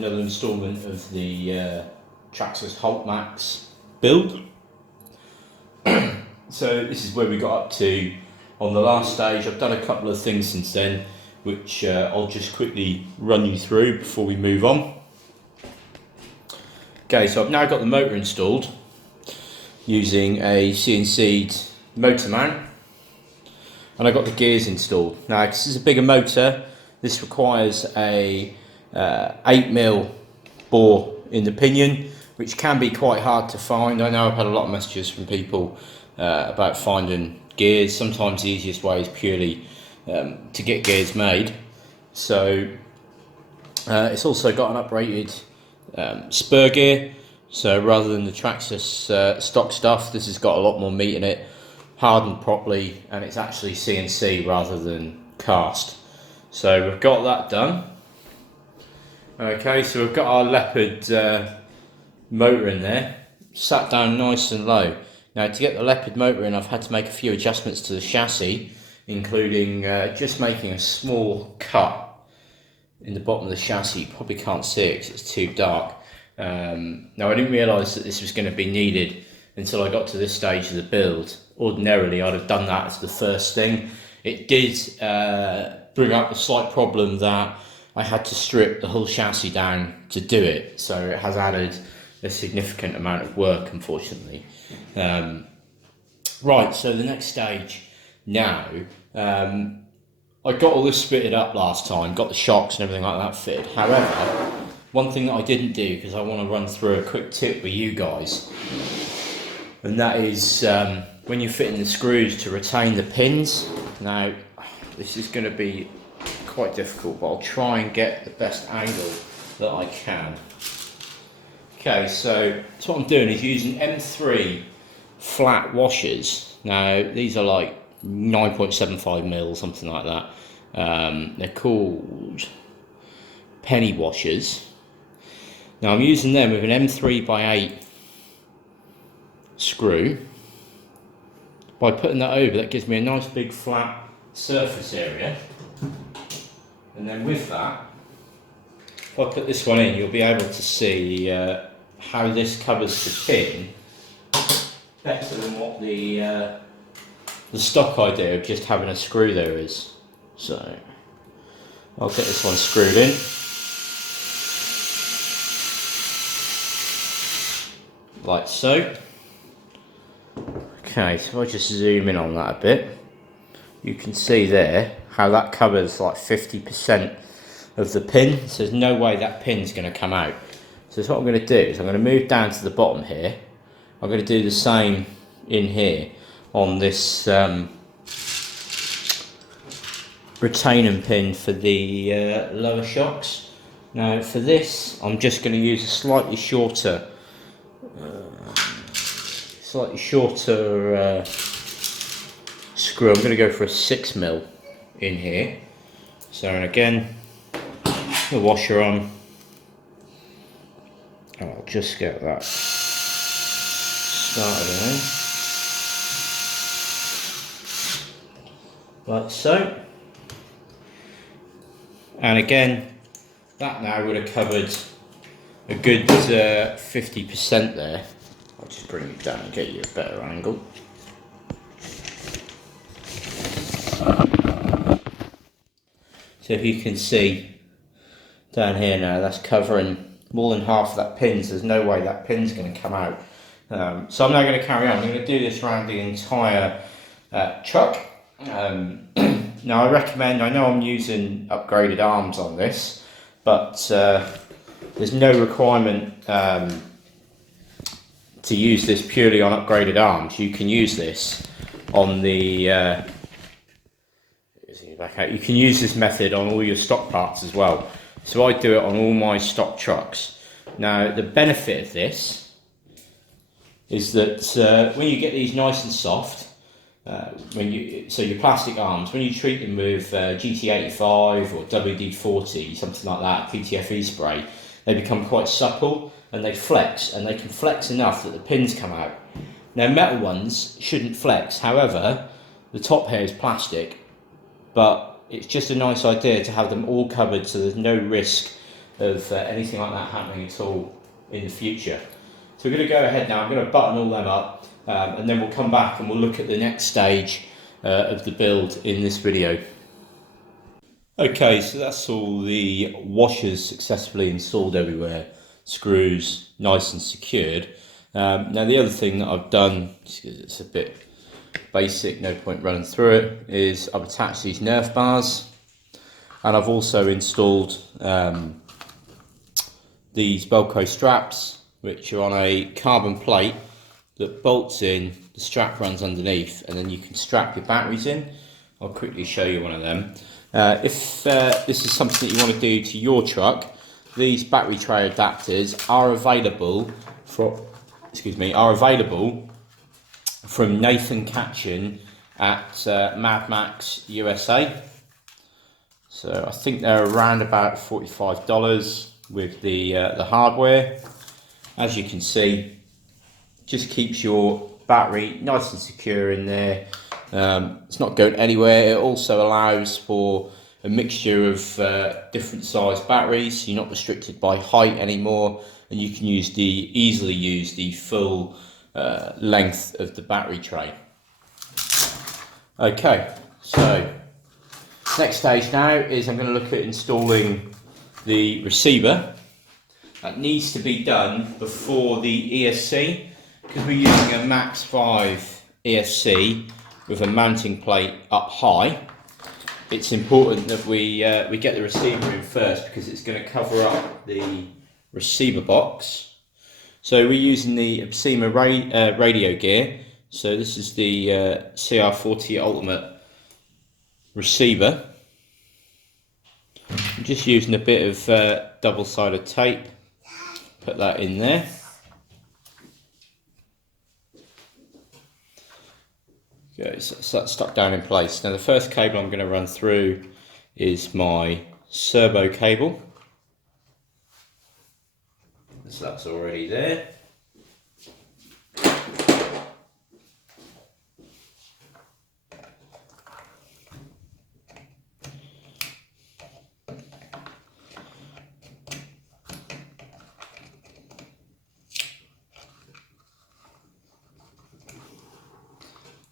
to another instalment of the Traxxas Hulk Maxx build. So this is where we got up to on the last stage. I've done a couple of things since then, which I'll just quickly run you through before we move on. Okay, so I've now got the motor installed using a CNC'd motor mount, and I got the gears installed. Now, this is a bigger motor. This requires a 8mm bore in the pinion, which can be quite hard to find. I know I've had a lot of messages from people about finding gears. Sometimes the easiest way is purely to get gears made. So it's also got an uprated spur gear. So rather than the Traxxas stock stuff, this has got a lot more meat in it, hardened properly, and it's actually CNC rather than cast. So we've got that done. Okay, so we've got our leopard motor in there, sat down nice and low. Now, to get the leopard motor in, I've had to make a few adjustments to the chassis, including just making a small cut in the bottom of the chassis. You probably can't see it because it's too dark. Now, I didn't realise that this was going to be needed until I got to this stage of the build. Ordinarily, I'd have done that as the first thing. It did bring up a slight problem that I had to strip the whole chassis down to do it, so it has added a significant amount of work, unfortunately. Right, so the next stage now, I got all this fitted up last time, got the shocks and everything like that fitted. However, one thing that I didn't do, because I want to run through a quick tip with you guys, and that is when you're fitting the screws to retain the pins. Now, this is going to be quite difficult, but I'll try and get the best angle that I can. Okay, so what I'm doing is using M3 flat washers. Now, these are like 9.75mm, something like that. They're called penny washers. Now, I'm using them with an M3x8 screw. By putting that over, that gives me a nice big flat surface area. And then with that, if I put this one in, you'll be able to see how this covers the pin better than what the stock idea of just having a screw there is. So I'll get this one screwed in. Like so. Okay, so if I just zoom in on that a bit, you can see there how that covers like 50% of the pin. So there's no way that pin's going to come out. So what I'm going to do is I'm going to move down to the bottom here. I'm going to do the same in here on this retaining pin for the lower shocks. Now for this, I'm just going to use a slightly shorter screw. I'm going to go for a 6mm in here. So, and again, the washer on. I'll just get that started on, like so. And again, that now would have covered a good 50% there. I'll just bring it down and get you a better angle. So if you can see down here now, that's covering more than half of that pin, so there's no way that pin's going to come out. So I'm now going to carry on. I'm going to do this around the entire truck. Now I know I'm using upgraded arms on this, but there's no requirement to use this purely on upgraded arms. You can use this on the you can use this method on all your stock parts as well. So I do it on all my stock trucks. Now the benefit of this is that when you get these nice and soft, so your plastic arms, when you treat them with GT85 or WD-40, something like that, PTFE spray, they become quite supple and they flex, and they can flex enough that the pins come out. Now metal ones shouldn't flex, however the top here is plastic, but it's just a nice idea to have them all covered so there's no risk of anything like that happening at all in the future. So we're going to go ahead now, I'm going to button all them up, and then we'll come back and we'll look at the next stage of the build in this video. Okay, so that's all the washers successfully installed everywhere, screws nice and secured. Now the other thing that I've done, it's a bit basic, no point running through it, is I've attached these Nerf bars, and I've also installed these Velcro straps, which are on a carbon plate that bolts in, the strap runs underneath, and then you can strap your batteries in. I'll quickly show you one of them. If this is something that you want to do to your truck, these battery tray adapters are available from Nathan Catchin at Mad Max USA. So I think they're around about $45 with the hardware. As you can see, just keeps your battery nice and secure in there. It's not going anywhere. It also allows for a mixture of different size batteries, so you're not restricted by height anymore, and you can easily use the full length of the battery tray. Okay, so next stage now is I'm going to look at installing the receiver. That needs to be done before the ESC, because we're using a Max 5 ESC with a mounting plate up high. It's important that we get the receiver in first, because it's going to cover up the receiver box. So we're using the Opsima radio gear. So this is the CR40 Ultimate receiver. I'm just using a bit of double-sided tape. Put that in there. Okay, so that's stuck down in place. Now the first cable I'm going to run through is my servo cable. So that's already there.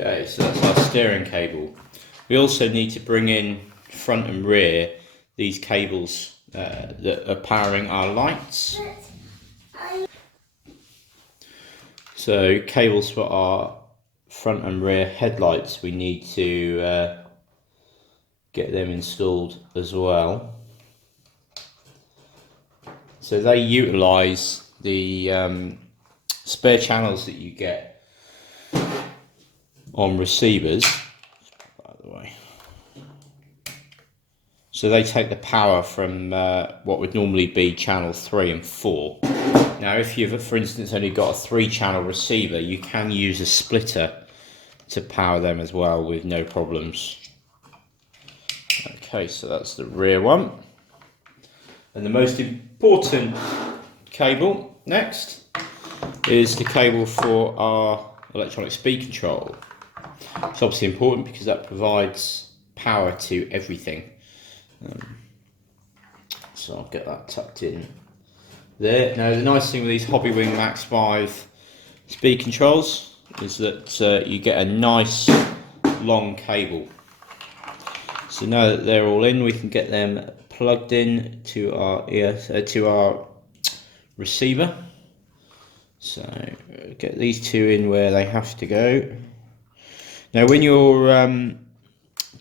Okay, so that's our steering cable. We also need to bring in front and rear these cables that are powering our lights. So cables for our front and rear headlights, we need to get them installed as well. So they utilise the spare channels that you get on receivers, by the way. So they take the power from what would normally be channel 3 and 4. Now if you've, for instance, only got a 3-channel receiver, you can use a splitter to power them as well with no problems. Okay, so that's the rear one. And the most important cable next is the cable for our electronic speed control. It's obviously important because that provides power to everything. So I'll get that tucked in there. Now the nice thing with these Hobbywing Max 5 speed controls is that you get a nice long cable. So now that they're all in, we can get them plugged in to our receiver. So get these two in where they have to go. Now when you're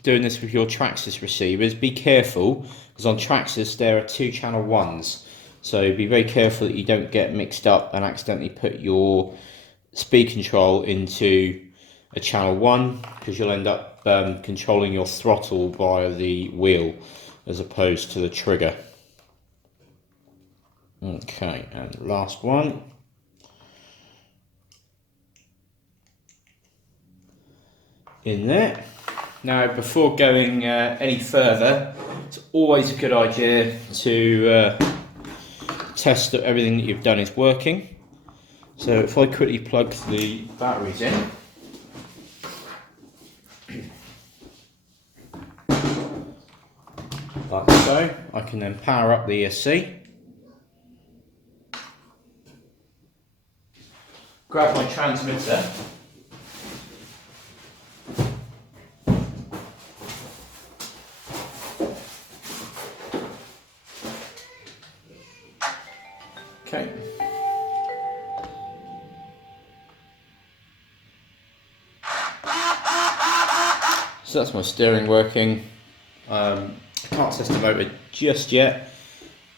doing this with your Traxxas receivers, be careful, because on Traxxas there are 2-channel ones. So be very careful that you don't get mixed up and accidentally put your speed control into a channel 1, because you'll end up controlling your throttle via the wheel as opposed to the trigger. Okay, and last one. In there. Now before going any further, it's always a good idea to test that everything that you've done is working. So if I quickly plug the batteries in, like so, I can then power up the ESC. grab my transmitter. Okay. So that's my steering working. I can't test the motor just yet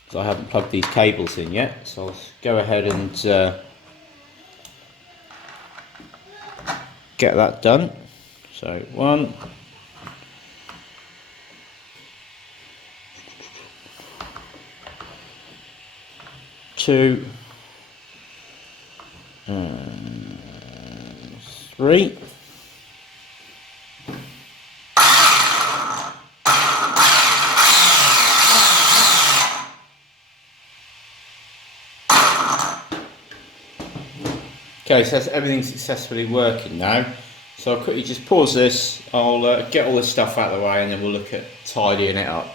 because I haven't plugged these cables in yet. So I'll go ahead and get that done. So 1, 2, 3. Okay, so that's everything successfully working now. So I'll quickly just pause this, I'll get all this stuff out of the way and then we'll look at tidying it up.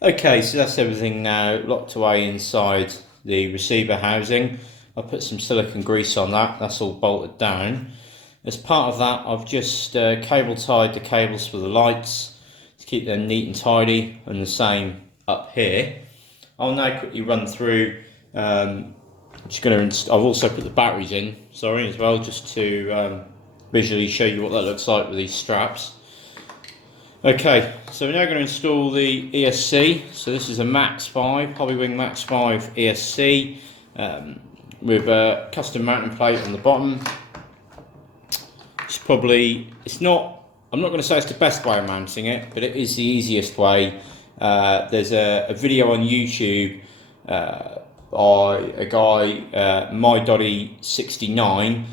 Okay, so that's everything now locked away inside the receiver housing. I'll put some silicone grease on that, that's all bolted down. As part of that, I've just cable tied the cables for the lights to keep them neat and tidy, and the same up here. I'll now quickly run through I've also put the batteries in, as well, just to visually show you what that looks like with these straps. Okay, so we're now going to install the ESC. So this is a Max 5, Hobbywing Max 5 ESC with a custom mounting plate on the bottom. I'm not going to say it's the best way of mounting it, but it is the easiest way. There's a video on YouTube by a guy, MyDoddy69,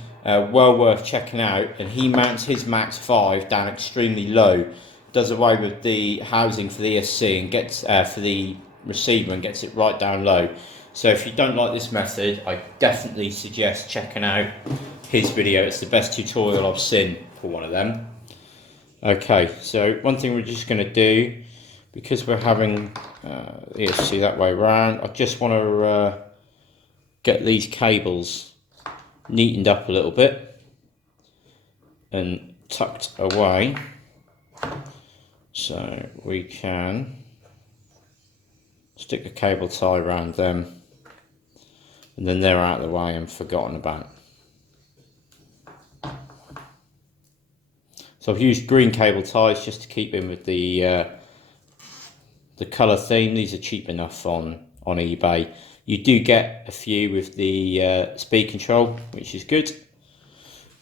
well worth checking out, and he mounts his Max 5 down extremely low, does away with the housing for the ESC and gets for the receiver and gets it right down low. So if you don't like this method, I definitely suggest checking out his video. It's the best tutorial I've seen for one of them. Okay, so one thing we're just going to do, because we're having ESC that way around, I just want to get these cables neatened up a little bit and tucked away so we can stick a cable tie around them, and then they're out of the way and forgotten about. So I've used green cable ties just to keep in with the colour theme. These are cheap enough on eBay. You do get a few with the speed control, which is good.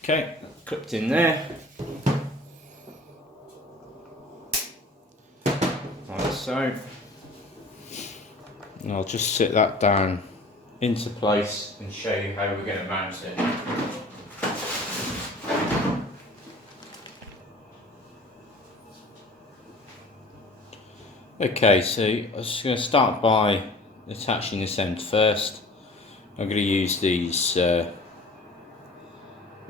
Okay, clipped in there. Like so. And I'll just sit that down into place and show you how we're going to mount it. Okay, so I'm just going to start by attaching this end first. I'm going to use these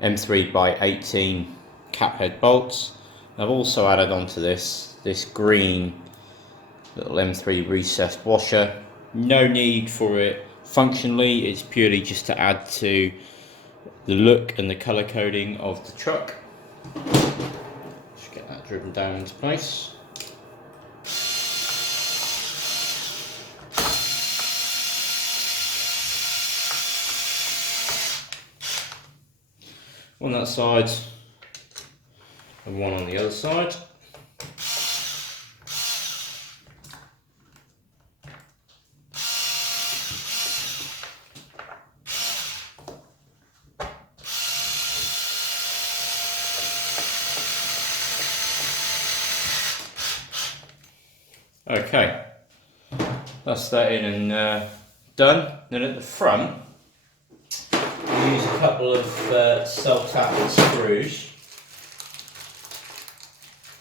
M3x18 cap head bolts. I've also added onto this green little M3 recessed washer. No need for it functionally, it's purely just to add to the look and the colour coding of the truck. Just get that driven down into place. On that side and one on the other side. Okay, that's that in and done. Then at the front, we use a couple of self-tapping screws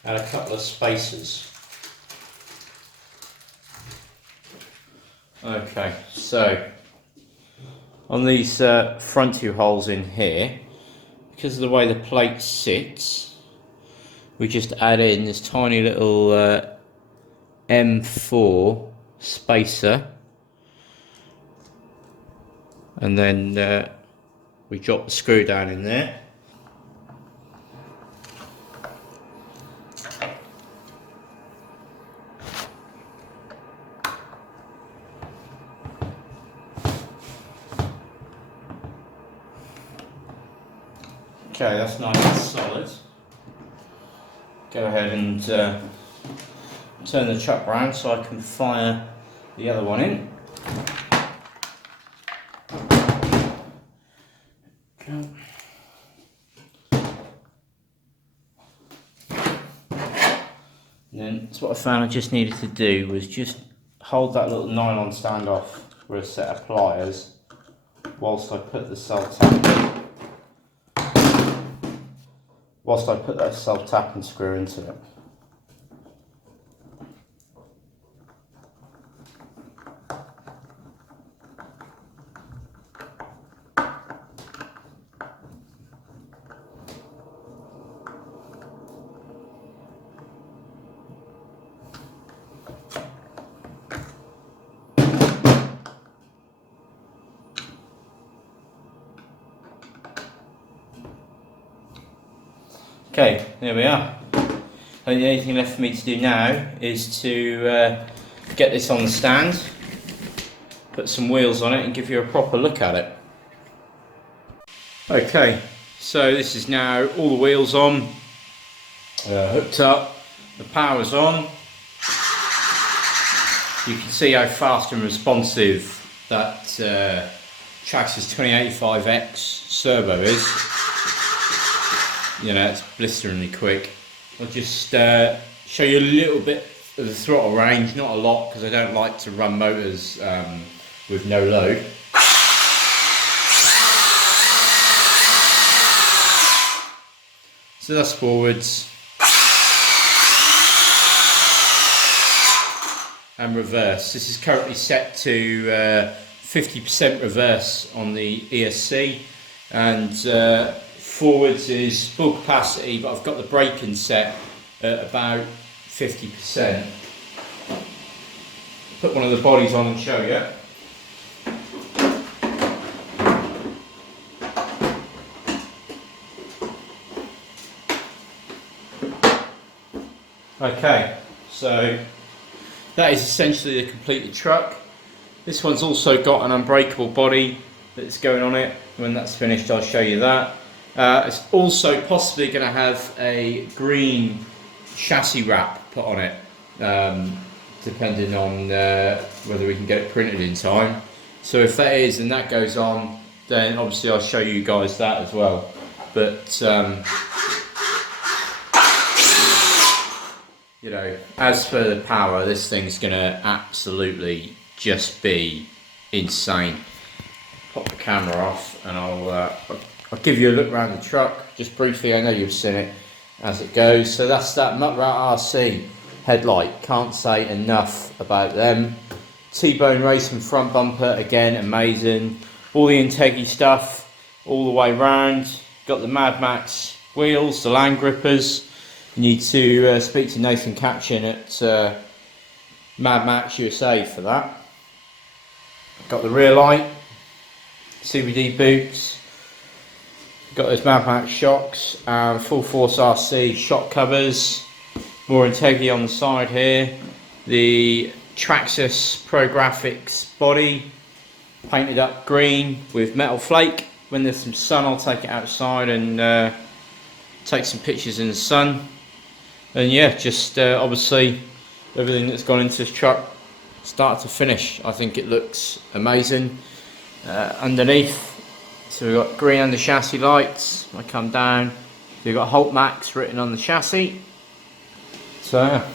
and a couple of spacers. Okay, so on these front two holes in here, because of the way the plate sits, we just add in this tiny little M4 spacer, and then we drop the screw down in there. Okay, that's nice and solid. Go ahead and turn the chuck round so I can fire the other one in. Okay. And then, that's what I found I just needed to do, was just hold that little nylon stand off with a set of pliers whilst I put the self-tapping screw into it. Okay, there we are. I think the only thing left for me to do now is to get this on the stand, put some wheels on it and give you a proper look at it. Okay, so this is now all the wheels on, hooked up, the power's on. You can see how fast and responsive that Traxxas 2085X servo is. You know, it's blisteringly quick. I'll just show you a little bit of the throttle range, not a lot because I don't like to run motors with no load. So that's forwards and reverse. This is currently set to 50% reverse on the ESC, and forwards is full capacity, but I've got the braking set at about 50%. Put one of the bodies on and show you. Okay, so that is essentially the completed truck. This one's also got an unbreakable body that's going on it. When that's finished, I'll show you that. It's also possibly going to have a green chassis wrap put on it, depending on whether we can get it printed in time. So if that is and that goes on, then obviously I'll show you guys that as well. But you know, as for the power, this thing's going to absolutely just be insane. Pop the camera off and I'll give you a look around the truck just briefly. I know you've seen it as it goes. So that's that Mutt-Rat RC headlight. Can't say enough about them. T-bone racing front bumper, again amazing. All the Integrity stuff all the way round. Got the Mad Max wheels, the land grippers. You need to speak to Nathan Catchin at Mad Max USA for that. Got the rear light, CVD boots. Got those Mad Max shocks, Full Force RC shock covers, more Integrity on the side here, the Traxxas Pro Graphics body, painted up green with metal flake. When there's some sun, I'll take it outside and take some pictures in the sun. And yeah, just obviously everything that's gone into this truck, start to finish, I think it looks amazing. Underneath, so we've got green under chassis lights. I come down, you've got Hulk Maxx written on the chassis. So yeah.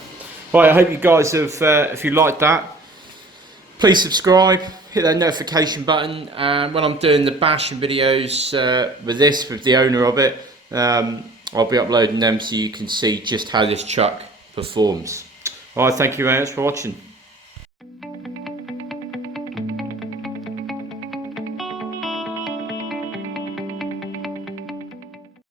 Right, I hope you guys have, if you liked that, please subscribe, hit that notification button, and when I'm doing the bashing videos with the owner of it, I'll be uploading them so you can see just how this truck performs. Alright, thank you very much for watching.